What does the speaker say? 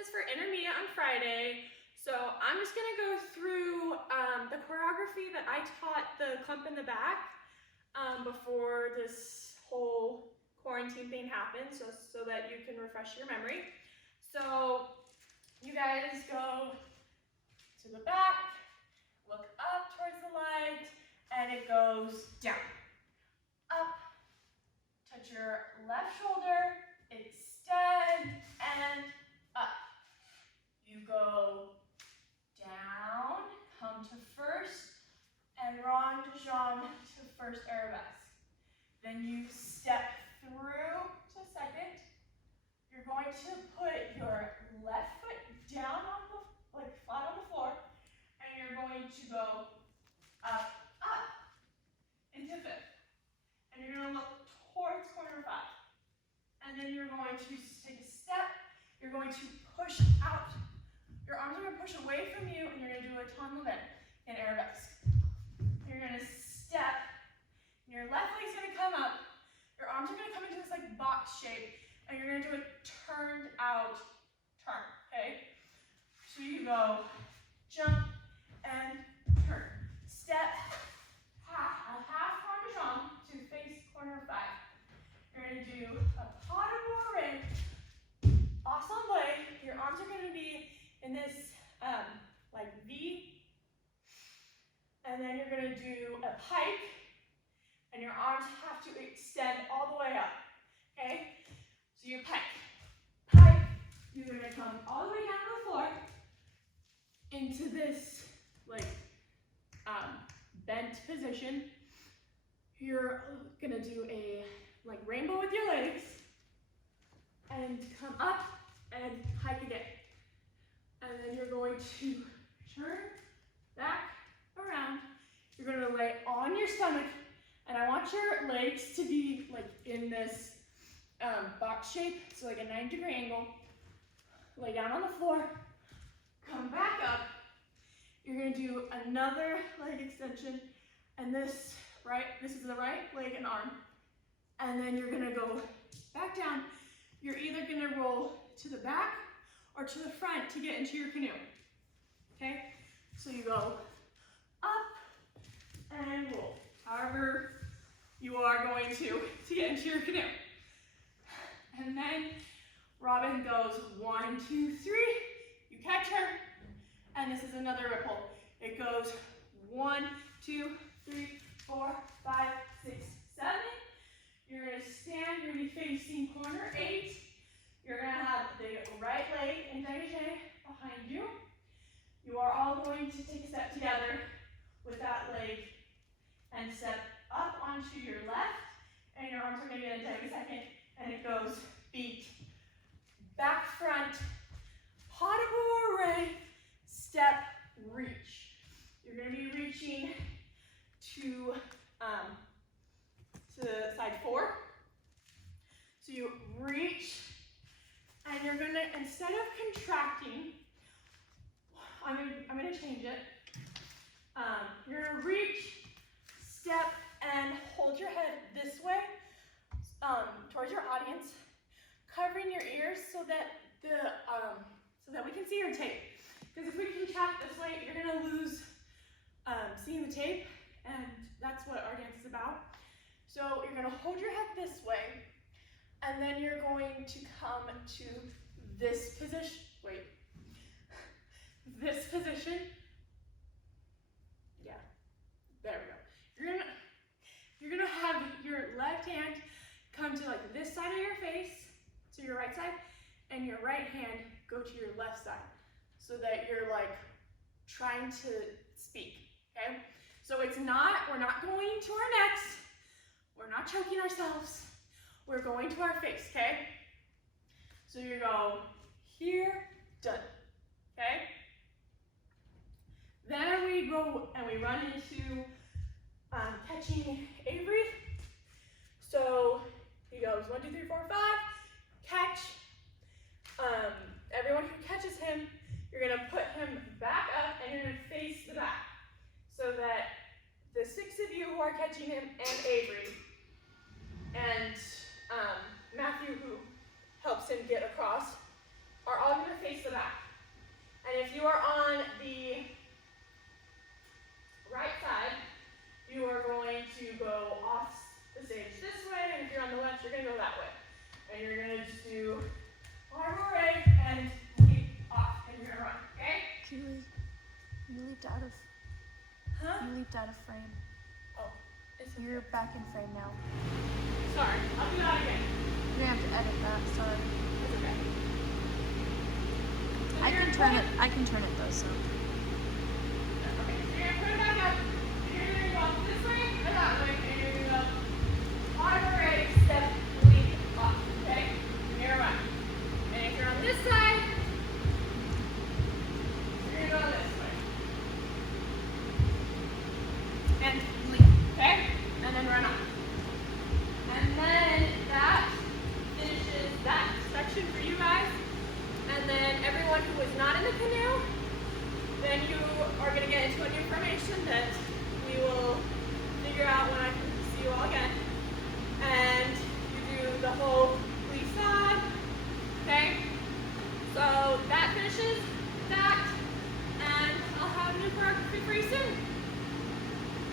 is for intermediate on Friday. So I'm just gonna go through the choreography that I taught the clump in the back before this whole quarantine thing happened, so that you can refresh your memory. So you guys go to the back, look up towards the light, and it goes down, up, touch your left shoulder, extend, and up. You go down, come to first, and rond de jambe to first arabesque. Then you step through to second. You're going to put your left foot down on the, flat on the floor, and you're going to go up, up, into fifth. And you're gonna look towards corner 5. And then you're going to take a step, you're going to push out. Your arms are gonna push away from you, and you're gonna do a ton movement in arabesque. You're gonna step, and your left leg's gonna come up, your arms are gonna come into this like box shape, and you're gonna do a turned out turn, okay? So you go jump and turn. Step, a half rond de jambe to face corner 5. You're gonna do a pas de bourrée, ensemble. Your arms are gonna be in this like V. And then you're gonna do a pike, and your arms have to extend all the way up, okay? So you pike, you're gonna come all the way down to the floor into this like bent position. You're gonna do a like rainbow with your legs and come up and hike again. And then you're going to turn back around. You're gonna lay on your stomach, and I want your legs to be like in this box shape, so like a 90-degree angle. Lay down on the floor, come back up. You're gonna do another leg extension, and this is the right leg and arm. And then you're gonna go back down. You're either gonna roll to the back or to the front to get into your canoe, okay? So you go up and roll, however you are going to get into your canoe. And then Robin goes 1, 2, 3, you catch her, and this is another ripple. It goes 1, 2, 3, 4, 5, 6, 7. You're gonna stand, you're gonna be facing corner 8. You're gonna have the right leg in dégagé behind you. You are all going to take a step together with that leg and step up onto your left, and your arms are gonna get in 10 seconds, and it goes beat, back front, pas de bourrée, step, reach. You're gonna be reaching to side 4. So you reach, and you're gonna, instead of contracting, I'm gonna change it. You're gonna reach, step, and hold your head this way towards your audience, covering your ears so that we can see your tape. Because if we contract this way, you're gonna lose seeing the tape, and that's what our dance is about. So you're gonna hold your head this way, and then you're going to come to this position. Wait. This position. Yeah. There we go. You're gonna have your left hand come to like this side of your face, to your right side, and your right hand go to your left side, so that you're like trying to speak, okay? So we're not going to our necks, we're not choking ourselves, we're going to our face, okay? So you go here, done, okay? Then we go and we run into catching Avery. So he goes 1, 2, 3, 4, 5, catch. Everyone who catches him, you're gonna put him back up and you're gonna face the back, so that the 6 of you who are catching him and Avery and Matthew, who helps him get across, are all gonna face face the back. And if you are on the right side, you are going to go off the stage this way, and if you're on the left, you're going to go that way. And you're going to just do arm away and leap off, and you're going to run, okay? Keely, you leaped out of, you leaped out of frame. Oh, You're back in frame now. sorry. I'll do that again. You're gonna have to edit that, sorry. It's okay. So I can turn it though, so. Okay, so you're going to put it back up. You're going to go this way or that way, and you're going to go arm away, step, leap off, okay? And you're going to run. And if you're on this side, you're going to go this way. And leap, okay? And then run off. And then that finishes that section for you guys. And then everyone who was not in the canoe, then you are going to get into a new formation that we will figure out when I can see you all again. And you do the whole glissade, okay? So that finishes that, and I'll have a new choreography for you soon.